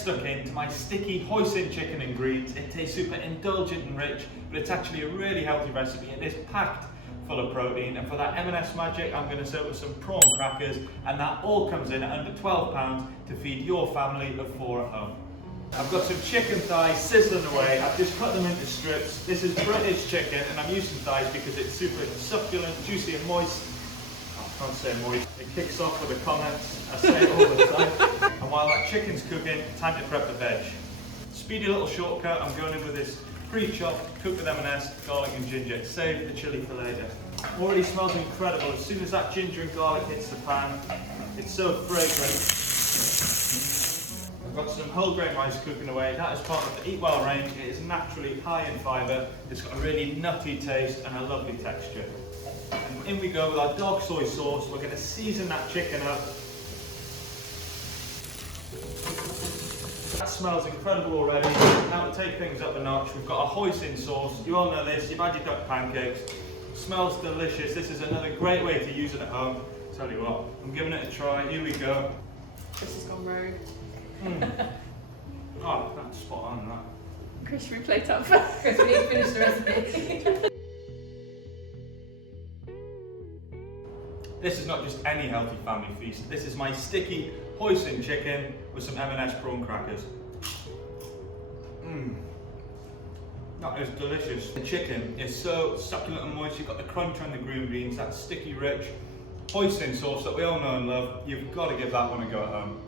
stuck into my sticky hoisin chicken and greens. It tastes super indulgent and rich, but it's actually a really healthy recipe. It is packed full of protein, and for that M&S magic, I'm going to serve with some prawn crackers, and that all comes in at under £12 to feed your family of 4 at home. I've got some chicken thighs sizzling away. I've just cut them into strips. This is British chicken, and I'm using thighs because it's super succulent, juicy and moist. I can't say moist. It kicks off with the comments. I say it all the time. And while that chicken's cooking, time to prep the veg. Speedy little shortcut. I'm going in with this pre-chopped, cooked with M&S, garlic and ginger. Save the chilli for later. Already smells incredible. As soon as that ginger and garlic hits the pan, it's so fragrant. I've got some whole grain rice cooking away. That is part of the Eat Well range. It is naturally high in fibre. It's got a really nutty taste and a lovely texture. And in we go with our dark soy sauce. We're going to season that chicken up. That smells incredible already. Now to take things up a notch, we've got our hoisin sauce. You all know this, you've had your duck pancakes. Smells delicious. This is another great way to use it at home. Tell you what, I'm giving it a try. Here we go. Chris has gone rogue. Oh, that's spot on, that. Chris, should we plate up first? Chris, we need to finish the recipe. This is not just any healthy family feast. This is my sticky hoisin chicken with some M&S prawn crackers. That is delicious. The chicken is so succulent and moist. You've got the crunch on the green beans, that sticky rich hoisin sauce that we all know and love. You've got to give that one a go at home.